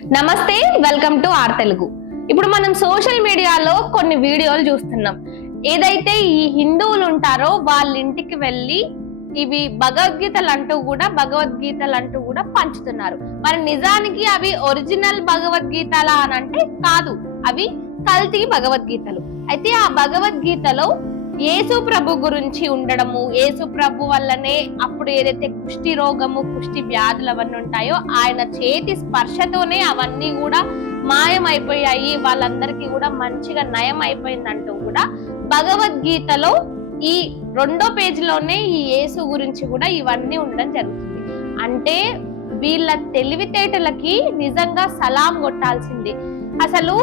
నమస్తే, welcome to are Telugu. ఇప్పుడు మనం సోషల్ మీడియాలో కొన్ని వీడియోలు చూస్తున్నాం. ఏదైతే ఈ హిందువులు ఉంటారో వాళ్ళ ఇంటికి వెళ్ళి ఇవి భగవద్గీతలు అంటూ కూడా పంచుతున్నారు. మరి నిజానికి అవి ఒరిజినల్ భగవద్గీతలా అని అంటే కాదు, అవి కల్తీ భగవద్గీతలు. అయితే ఆ భగవద్గీతలో యేసు ప్రభు గురించి ఉండడము, యేసు ప్రభు వల్లనే అప్పుడు ఏదైతే కుష్టి రోగము, కుష్టి వ్యాధులు అవన్నీ ఉంటాయో ఆయన చేతి స్పర్శతోనే అవన్నీ కూడా మాయమైపోయాయి, వాళ్ళందరికీ కూడా మంచిగా నయం అయిపోయిందంటూ కూడా భగవద్గీతలో ఈ 2వ పేజీలోనే ఈ యేసు గురించి కూడా ఇవన్నీ ఉండడం జరుగుతుంది. అంటే వీళ్ళ తెలివితేటలకి నిజంగా సలాం కొట్టాల్సింది. అసలు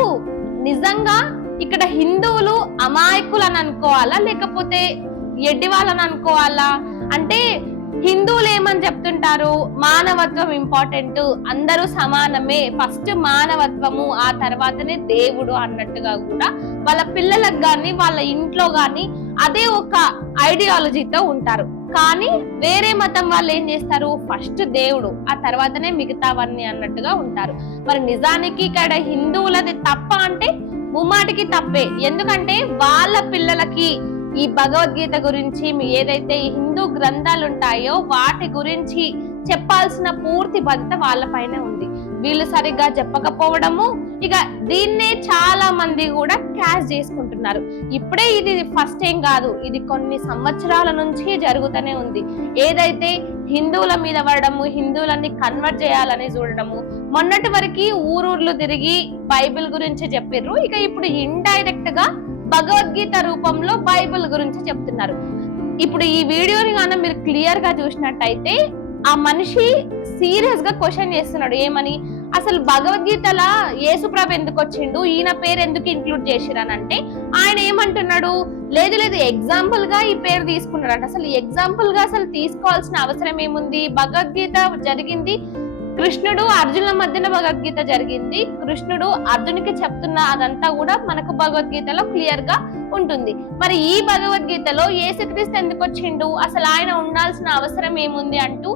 నిజంగా ఇక్కడ హిందువులు అమాయకులు అని అనుకోవాలా, లేకపోతే ఎడ్డి వాళ్ళని అనుకోవాలా? అంటే హిందువులు ఏమని చెప్తుంటారు, మానవత్వం ఇంపార్టెంట్, అందరూ సమానమే, ఫస్ట్ మానవత్వము ఆ తర్వాతనే దేవుడు అన్నట్టుగా కూడా వాళ్ళ పిల్లలకు గాని వాళ్ళ ఇంట్లో గాని అదే ఒక ఐడియాలజీతో ఉంటారు. కానీ వేరే మతం వాళ్ళు ఏం చేస్తారు, ఫస్ట్ దేవుడు ఆ తర్వాతనే మిగతావన్నీ అన్నట్టుగా ఉంటారు. మరి నిజానికి ఇక్కడ హిందువులది తప్ప అంటే ముమ్మాటికి తప్పే. ఎందుకంటే వాళ్ళ పిల్లలకి ఈ భగవద్గీత గురించి, ఏదైతే ఈ హిందూ గ్రంథాలు ఉంటాయో వాటి గురించి చెప్పాల్సిన పూర్తి బాధ్యత వాళ్ళ పైన ఉంది. వీళ్ళు సరిగ్గా చెప్పకపోవడము, ఇక దీన్నే చాలా మంది కూడా క్యాష్ చేసుకుంటున్నారు. ఇప్పుడే ఇది ఫస్ట్ ఏం కాదు, ఇది కొన్ని సంవత్సరాల నుంచి జరుగుతూనే ఉంది. ఏదైతే హిందువుల మీద పడడము, హిందువులన్నీ కన్వర్ట్ చేయాలని చూడడము, మొన్నటి వరకు ఊరూర్లు తిరిగి బైబిల్ గురించి చెప్పిర్రు, ఇక ఇప్పుడు ఇండైరెక్ట్ గా భగవద్గీత రూపంలో బైబిల్ గురించి చెప్తున్నారు. ఇప్పుడు ఈ వీడియోని గాన మీరు క్లియర్ గా చూసినట్టయితే ఆ మనిషి సీరియస్ గా క్వశ్చన్ చేస్తున్నాడు. ఏమని, అసలు భగవద్గీతల యేసుప్రభు ఎందుకు వచ్చిండు, ఈయన పేరు ఎందుకు ఇంక్లూడ్ చేసిరనంటే ఆయన ఏమంటున్నాడు, లేదు ఎగ్జాంపుల్ గా ఈ పేరు తీసుకున్నాడు. అసలు ఎగ్జాంపుల్ గా అసలు తీసుకోవాల్సిన అవసరం ఏముంది? భగవద్గీత జరిగింది కృష్ణుడు అర్జునుల మధ్యన భగవద్గీత జరిగింది. కృష్ణుడు అర్జునికి చెప్తున్న అదంతా కూడా మనకు భగవద్గీతలో క్లియర్ గా ఉంటుంది. మరి ఈ భగవద్గీతలో యేసుక్రీస్తు ఎందుకు వచ్చిండు, అసలు ఆయన ఉండాల్సిన అవసరం ఏముంది అంటూ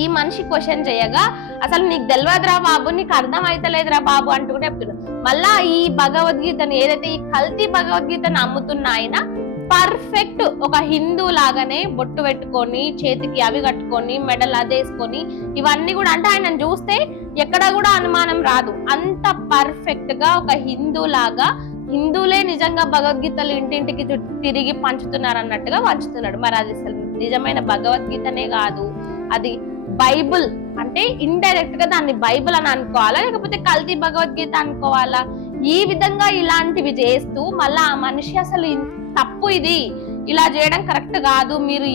ఈ మనిషి క్వశ్చన్ చేయగా, అసలు నీకు తెలియదురా బాబు, నీకు అర్థం అయితలేదురా బాబు అంటూ కూడా చెప్తున్నాడు. మళ్ళా ఈ భగవద్గీతను ఏదైతే ఈ కల్తీ భగవద్గీతను అమ్ముతున్న ఆయన పర్ఫెక్ట్ ఒక హిందూ లాగానే బొట్టు పెట్టుకొని, చేతికి అవి కట్టుకొని, మెడల్ అదేసుకొని, ఇవన్నీ కూడా అంటే ఆయన చూస్తే ఎక్కడ కూడా అనుమానం రాదు. అంత పర్ఫెక్ట్ గా ఒక హిందూ లాగా, హిందువులే నిజంగా భగవద్గీతలు ఇంటింటికి తిరిగి పంచుతున్నారు అన్నట్టుగా పంచుతున్నాడు. మరి అది అసలు నిజమైన భగవద్గీతనే కాదు, అది బైబుల్. అంటే ఇండైరెక్ట్ గా దాన్ని బైబుల్ అని అనుకోవాలా, లేకపోతే కల్తీ భగవద్గీత అనుకోవాలా? ఈ విధంగా ఇలాంటివి చేస్తూ మళ్ళా ఆ మనిషి అసలు తప్పు, ఇది ఇలా చేయడం కరెక్ట్ కాదు, మీరు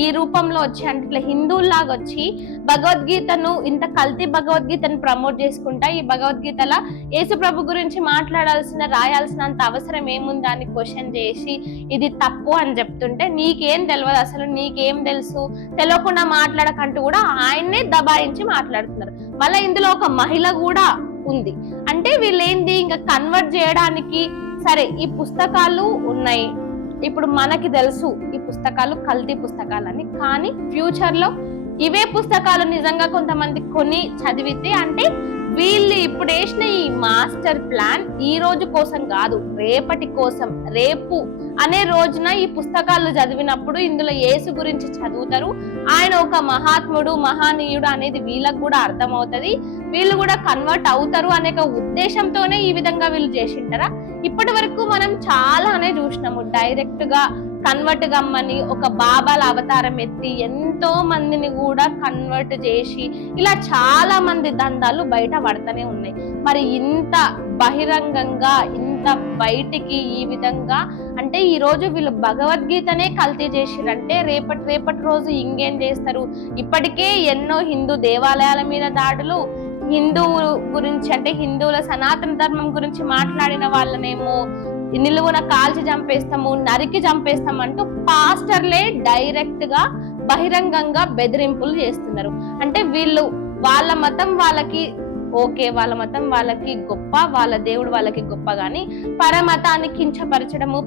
ఈ రూపంలో వచ్చి అంటే ఇట్లా హిందువుల్లాగా వచ్చి భగవద్గీతను ఇంత కల్తీ భగవద్గీతను ప్రమోట్ చేసుకుంటా ఈ భగవద్గీతల యేసు ప్రభు గురించి రాయాల్సినంత అవసరం ఏముందా అని క్వశ్చన్ చేసి ఇది తప్పు అని చెప్తుంటే, నీకేం తెలియదు, అసలు నీకేం తెలుసు, తెలియకుండా మాట్లాడకంటూ కూడా ఆయన్నే దబాయించి మాట్లాడుతున్నారు. మళ్ళీ ఇందులో ఒక మహిళ కూడా ఉంది. అంటే వీళ్ళేంది ఇంకా కన్వర్ట్ చేయడానికి, సరే ఈ పుస్తకాలు ఉన్నాయి, ఇప్పుడు మనకి తెలుసు ఈ పుస్తకాలు కల్తీ పుస్తకాలని, కానీ ఫ్యూచర్ లో ఇవే పుస్తకాలు నిజంగా కొంతమంది కొని చదివితే, అంటే వీళ్ళు ఇప్పుడు వేసిన ఈ మాస్టర్ ప్లాన్ ఈ రోజు కోసం కాదు, రేపటి కోసం, రేపు అనే రోజున ఈ పుస్తకాలు చదివినప్పుడు ఇందులో యేసు గురించి చదువుతారు, ఆయన ఒక మహాత్ముడు, మహానీయుడు అనేది వీళ్ళకు కూడా అర్థమవుతుంది, వీళ్ళు కూడా కన్వర్ట్ అవుతారు అనే ఉద్దేశంతోనే ఈ విధంగా వీళ్ళు చేసింటారా? ఇప్పటి వరకు మనం చాలానే చూసినాము, డైరెక్ట్ గా కన్వర్ట్ గమ్మని ఒక బాబాల అవతారం ఎత్తి ఎంతో మందిని కూడా కన్వర్ట్ చేసి ఇలా చాలా మంది దందాలు బయట పడతానే ఉన్నాయి. మరి ఇంత బహిరంగంగా, ఇంత బయటికి ఈ విధంగా అంటే ఈ రోజు వీళ్ళు భగవద్గీతనే కల్తీ చేసిరంటే రేపటి రోజు ఇంకేం చేస్తారు? ఇప్పటికే ఎన్నో హిందూ దేవాలయాల మీద దాడులు, హిందువు గురించి అంటే హిందువుల సనాతన ధర్మం గురించి మాట్లాడిన వాళ్ళనేమో నిలువున కాల్చి చంపేస్తాము, నరికి చంపేస్తాం అంటూ పాస్టర్లే డైరెక్ట్ గా బహిరంగంగా బెదిరింపులు చేస్తున్నారు. అంటే వీళ్ళు వాళ్ళ మతం వాళ్ళకి ఓకే, వాళ్ళ మతం వాళ్ళకి గొప్ప, వాళ్ళ దేవుడు వాళ్ళకి గొప్ప, గాని పరమతాన్ని కించపరచడము,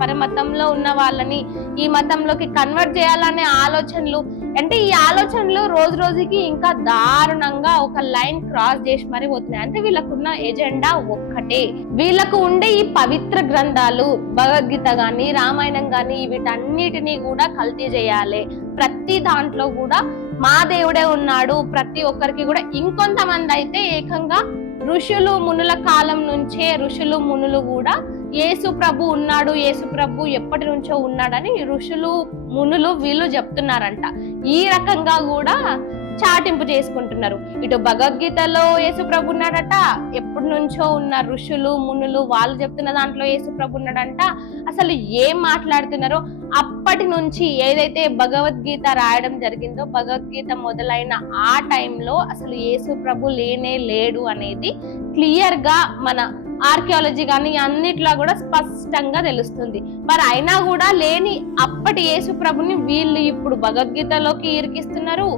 పరమతంలో ఉన్న వాళ్ళని ఈ మతంలోకి కన్వర్ట్ చేయాలనే ఆలోచనలు అంటే ఈ ఆలోచనలు రోజు రోజుకి ఇంకా దారుణంగా ఒక లైన్ క్రాస్ చేసి మరి పోతున్నాయి. అంటే వీళ్ళకున్న ఎజెండా ఒక్కటే, వీళ్ళకు ఉండే ఈ పవిత్ర గ్రంథాలు భగవద్గీత గాని రామాయణం గాని వీటన్నిటినీ కూడా కల్తీ చేయాలి. ప్రతి దాంట్లో కూడా మా దేవుడే ఉన్నాడు ప్రతి ఒక్కరికి కూడా. ఇంకొంతమంది అయితే ఏకంగా ఋషులు మునుల కాలం నుంచే ఋషులు మునులు కూడా యేసు ప్రభు ఉన్నాడు, యేసు ప్రభు ఎప్పటి నుంచో ఉన్నాడని ఋషులు మునులు వీళ్ళు చెప్తున్నారంట. ఈ రకంగా కూడా చాటింపు చేసుకుంటున్నారు. ఇటు భగవద్గీతలో యేసు ప్రభు ఉన్నాడట, ఎప్పటి నుంచో ఉన్న ఋషులు మునులు వాళ్ళు చెప్తున్న దాంట్లో యేసు ప్రభు ఉన్నాడంట. అసలు ఏం మాట్లాడుతున్నారో, అప్పటి నుంచి ఏదైతే భగవద్గీత రాయడం జరిగిందో, భగవద్గీత మొదలైన ఆ టైంలో అసలు యేసు ప్రభు లేనే లేడు అనేది క్లియర్ గా మన ఆర్కియాలజీ కానీ అన్నిట్లో కూడా స్పష్టంగా తెలుస్తుంది. మరి అయినా కూడా లేని అప్పటి యేసు ప్రభుని వీళ్ళు ఇప్పుడు భగవద్గీతలోకి ఇరికిస్తున్నారు,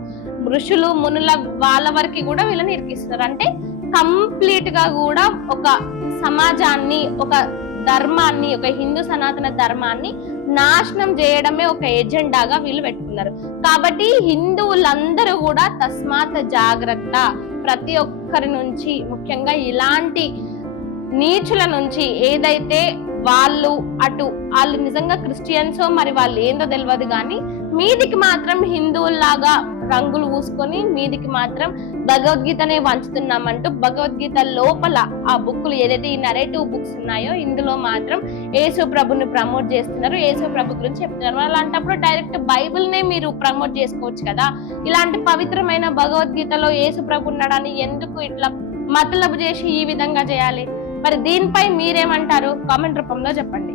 ఋషులు మునుల వాళ్ళ వరకు కూడా వీళ్ళని ఇరికిస్తున్నారు. అంటే కంప్లీట్ గా కూడా ఒక సమాజాన్ని, ఒక ధర్మాన్ని, ఒక హిందూ సనాతన ధర్మాన్ని నాశనం చేయడమే ఒక ఎజెండాగా వీళ్ళు పెట్టుకున్నారు. కాబట్టి హిందువులందరూ కూడా తస్మాత్ జాగ్రత్త, ప్రతి ఒక్కరి నుంచి ముఖ్యంగా ఇలాంటి నీచుల నుంచి, ఏదైతే వాళ్ళు నిజంగా క్రిస్టియన్సో మరి వాళ్ళు ఏందో తెలియదు కానీ మీదికి మాత్రం హిందువుల్లాగా రంగులు పూసుకొని మీదికి మాత్రం భగవద్గీతనే వంచుతున్నామంటూ భగవద్గీత లోపల ఆ బుక్కులు ఏదైతే ఈ నరేటివ్ బుక్స్ ఉన్నాయో ఇందులో మాత్రం యేసు ప్రభుని ప్రమోట్ చేస్తున్నారు, యేసు ప్రభు గురించి చెప్తున్నారు. అలాంటప్పుడు డైరెక్ట్ బైబిల్ నే మీరు ప్రమోట్ చేసుకోవచ్చు కదా. ఇలాంటి పవిత్రమైన భగవద్గీతలో యేసు ప్రభు ఉన్నాడని ఎందుకు ఇట్లా మతలబు చేసి ఈ విధంగా చేయాలి? మరి దీనిపై మీరేమంటారు? కామెంట్ రూపంలో చెప్పండి.